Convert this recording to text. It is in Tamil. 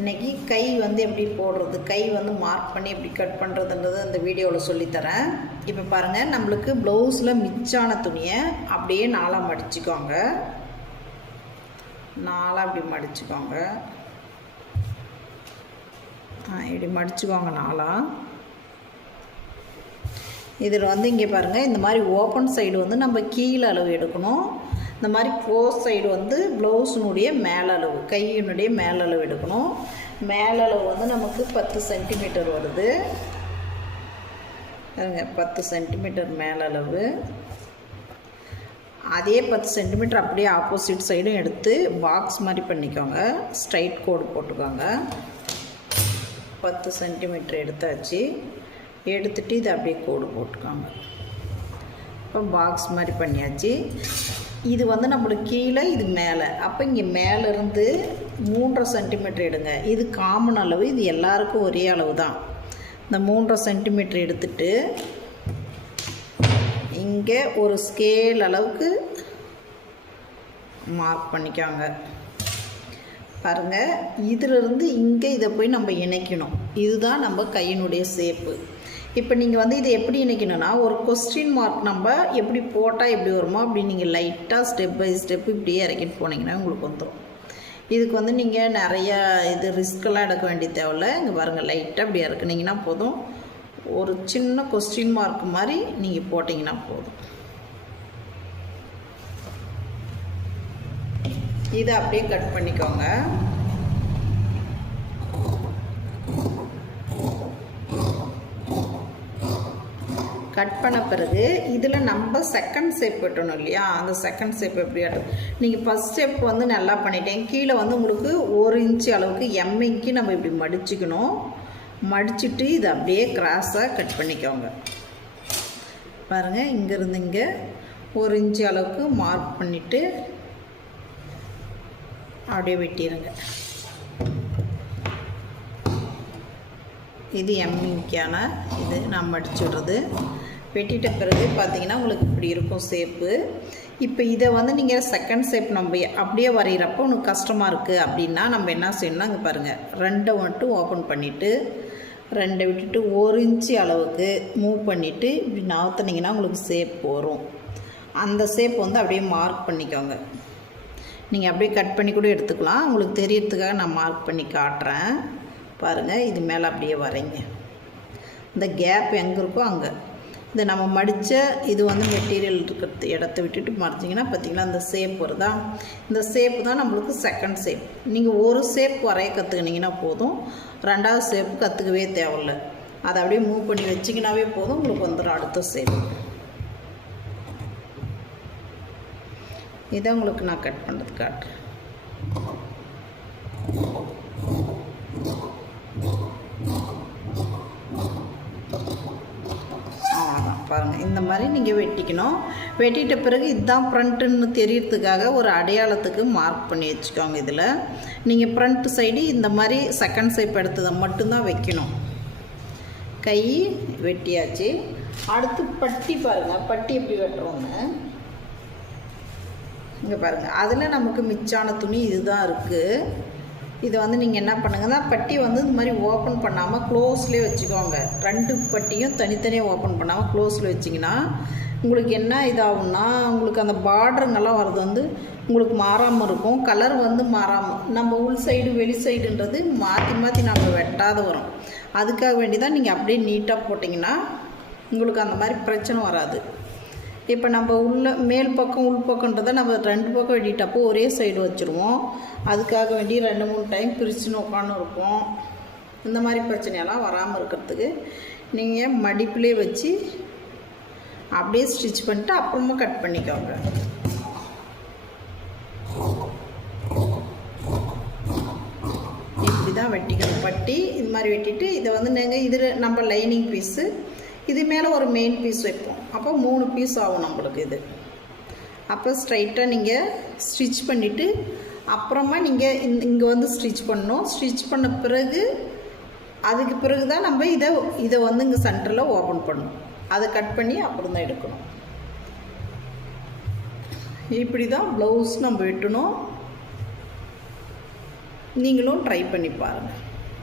இன்றைக்கி கை வந்து எப்படி போடுறது, கை வந்து மார்க் பண்ணி எப்படி கட் பண்ணுறதுன்றது அந்த வீடியோவில் சொல்லித்தரேன். இப்போ பாருங்கள், நம்மளுக்கு ப்ளவுஸில் மிச்சான துணியை அப்படியே நாலாக மடிச்சுக்கோங்க. நாலாக அப்படி மடிச்சுக்கோங்க. இப்படி மடிச்சுக்கோங்க நாலாக. இதில் வந்து இங்கே பாருங்கள், இந்த மாதிரி ஓப்பன் சைடு வந்து நம்ம கீழே அளவு எடுக்கணும். இந்த மாதிரி க்ளோஸ் சைடு வந்து ப்ளவுஸினுடைய மேலளவு, கையினுடைய மேலளவு எடுக்கணும். மேலளவு வந்து நமக்கு 10 சென்டிமீட்டர் வருது. 10 சென்டிமீட்டர் மேலளவு. அதே 10 சென்டிமீட்டர் அப்படியே ஆப்போசிட் சைடும் எடுத்து பாக்ஸ் மாதிரி பண்ணிக்கோங்க. ஸ்ட்ரைட் கோடு போட்டுக்கோங்க. 10 சென்டிமீட்டர் எடுத்தாச்சு. எடுத்துகிட்டு இதை அப்படியே கோடு போட்டுக்கோங்க. இப்போ பாக்ஸ் மாதிரி பண்ணியாச்சு. இது வந்து நம்மளுக்கு கீழே, இது மேலே. அப்போ இங்கே மேலேருந்து 3.5 சென்டிமீட்டர் எடுங்க. இது காமன் அளவு, இது எல்லாருக்கும் ஒரே அளவு தான். இந்த 3.5 சென்டிமீட்டர் எடுத்துட்டு இங்கே ஒரு ஸ்கேல் அளவுக்கு மார்க் பண்ணிக்கோங்க. பாருங்கள், இதிலிருந்து இங்கே இதை போய் நம்ம இணைக்கணும். இதுதான் நம்ம கையினுடைய ஷேப்பு. இப்போ நீங்கள் வந்து இதை எப்படி இணைக்கணும்னா, ஒரு கொஸ்டின் மார்க் நம்ம எப்படி போட்டால் எப்படி வருமோ அப்படி நீங்கள் லைட்டாக ஸ்டெப் பை ஸ்டெப்பு இப்படியே இறக்கிட்டு போனீங்கன்னா உங்களுக்கு வந்துடும். இதுக்கு வந்து நீங்கள் நிறையா ரிஸ்க்கெல்லாம் எடுக்க வேண்டிய தேவையில்லை. இங்கே பாருங்கள், லைட்டாக அப்படி இறக்குனீங்கன்னா போதும். ஒரு சின்ன கொஸ்டின் மார்க் மாதிரி நீங்கள் போட்டிங்கன்னா போதும். இதை அப்படியே கட் பண்ணிக்கோங்க. கட் பண்ண பிறகு இதில் நம்ம செகண்ட் ஸ்டெப் வெட்டணும் இல்லையா? அந்த செகண்ட் ஸ்டெப் எப்படி வெட்டணும்? நீங்கள் ஃபஸ்ட் ஸ்டெப் வந்து நல்லா பண்ணிட்டேன். கீழே வந்து உங்களுக்கு 1 இன்ச்சு அளவுக்கு எம்ஐக்கு நம்ம இப்படி மடிச்சுக்கணும். மடிச்சுட்டு இதை அப்படியே கிராஸாக கட் பண்ணிக்கோங்க. பாருங்கள், இங்கேருந்து இங்கே 1 இன்ச்சு அளவுக்கு மார்க் பண்ணிவிட்டு அப்படியே வெட்டிடுங்க. இது எம்இக்கான இது நான் மடிச்சு விடுறது. வெட்டிட்ட பிறகு பார்த்தீங்கன்னா உங்களுக்கு இப்படி இருக்கும் ஷேப்பு. இப்போ இதை வந்து நீங்கள் செகண்ட் ஷேப் நம்ம அப்படியே வரைகிறப்போ உனக்கு கஷ்டமாக இருக்குது அப்படின்னா நம்ம என்ன செய்யணும்னா, இங்கே பாருங்கள், 2 மட்டும் ஓப்பன் பண்ணிவிட்டு 2 விட்டுட்டு 1 இன்ச்சு அளவுக்கு மூவ் பண்ணிவிட்டு இப்படி நகர்த்துனீங்கன்னா உங்களுக்கு ஷேப் வரும். அந்த ஷேப் வந்து அப்படியே மார்க் பண்ணிக்கோங்க. நீங்கள் அப்படியே கட் பண்ணி கூட எடுத்துக்கலாம். உங்களுக்கு தெரியறதுக்காக நான் மார்க் பண்ணி காட்டுறேன். பாருங்கள், இது மேலே அப்படியே வரைங்க. இந்த கேப் எங்கே இருக்கோ அங்கே இந்த நம்ம மடித்த இது வந்து மெட்டீரியல் இருக்கிற இடத்த விட்டுட்டு மடிச்சிங்கன்னா பார்த்திங்களா அந்த ஷேப் வருதா? இந்த ஷேப்பு தான் நம்மளுக்கு செகண்ட் ஷேப். நீங்கள் ஒரு ஷேப் வரைய கற்றுக்கினீங்கன்னா போதும். 2வது ஷேப்பு கற்றுக்கவே தேவையில்லை. அதை அப்படியே மூவ் பண்ணி வச்சிங்கனாவே போதும், உங்களுக்கு வந்துடும் அடுத்த ஷேப். இதை உங்களுக்கு நான் கட் பண்ணுறது காட்டுறேன். பாருங்கள், இந்த மாதிரி நீங்கள் வெட்டிக்கணும். வெட்டிட்ட பிறகு இதுதான் ஃப்ரண்ட்டுன்னு தெரியறதுக்காக ஒரு அடையாளத்துக்கு மார்க் பண்ணி வச்சுக்கோங்க. இதில் நீங்கள் ஃப்ரண்ட் சைடு இந்த மாதிரி செகண்ட் ஷேப் எடுத்ததை மட்டும்தான் வைக்கணும். கை வெட்டியாச்சு. அடுத்து பட்டி பாருங்கள், பட்டி எப்படி வெட்டுறோன்னு இங்கே பாருங்கள். அதில் நமக்கு மிச்சான துணி இதுதான் இருக்குது. இதை வந்து நீங்கள் என்ன பண்ணுங்கன்னா, பட்டி வந்து இந்த மாதிரி ஓப்பன் பண்ணாமல் க்ளோஸ்லேயே வச்சுக்கோங்க. 2 பட்டியும் தனித்தனியாக ஓப்பன் பண்ணாமல் க்ளோஸில் வச்சிங்கன்னா உங்களுக்கு என்ன இதாகும்னா, உங்களுக்கு அந்த பார்டருங்கெல்லாம் வர்றது வந்து உங்களுக்கு மாறாமல் இருக்கும். கலர் வந்து மாறாமல், நம்ம உள் சைடு வெளி சைடுன்றது மாற்றி மாற்றி நம்ம வெட்டாத வரும். அதுக்காக வேண்டி தான் நீங்கள் அப்படியே நீட்டாக போட்டிங்கன்னா உங்களுக்கு அந்த மாதிரி பிரச்சனை வராது. இப்போ நம்ம மேல் பக்கம் உள் பக்கன்றதை நம்ம 2 பக்கம் வெட்டிட்டப்போ ஒரே சைடு வச்சுருவோம். அதுக்காக வேண்டி 2-3 டைம் பிரிச்சுன்னு உட்காந்து இருப்போம். இந்த மாதிரி பிரச்சனையெல்லாம் வராமல் இருக்கிறதுக்கு நீங்கள் மடிப்பிலே வச்சு அப்படியே ஸ்டிச் பண்ணிட்டு அப்புறமா கட் பண்ணிக்கோங்க. இப்படி தான் வெட்டிக்கணும் பட்டி. இது மாதிரி வெட்டிட்டு இதை வந்து நீங்கள் இதில் நம்ம லைனிங் பீஸு, இது மேலே ஒரு மெயின் பீஸ் வைப்போம். அப்போ 3 பீஸ் ஆகும் நம்மளுக்கு இது. அப்போ ஸ்ட்ரைட்டாக நீங்கள் ஸ்டிச் பண்ணிவிட்டு அப்புறமா நீங்கள் இங்கே வந்து ஸ்டிச் பண்ணணும். ஸ்டிச் பண்ண பிறகு அதுக்கு பிறகு தான் நம்ம இதை வந்து இங்கே சென்டரில் ஓப்பன் பண்ணணும். அதை கட் பண்ணி அப்புறம் தான் எடுக்கணும். இப்படி தான் ப்ளவுஸ் நம்ம வெட்டணும். நீங்களும் ட்ரை பண்ணி பாருங்கள்.